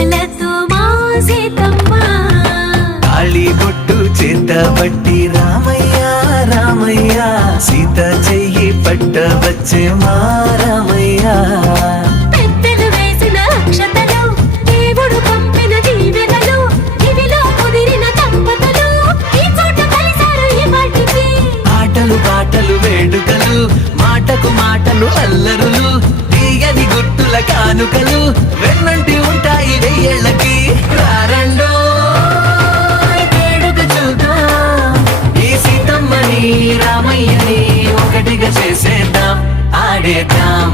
ఆశలతో మా సీతమ్మ తాళి బొట్టు చేత పట్టి రామయ్య రామయ్య సీత చెయ్యి పట్ట వచ్చే మా రామయ్య. పెద్దలు వేసిన అక్షతలు దేవుడు పంపిన దీవెనలు ఇవిలో కుదిరిన దంపతులు ఈ చోట కలిసారు ఈ వాటికి ఆటలు పాటలు వేడుకలు మాటకు మాటలు అల్లరులు తీయని గుర్తుల కానుకలు వెన్నంటి రామయ్యని ఒకటిగా చేసేద్దాం ఆడేద్దాం.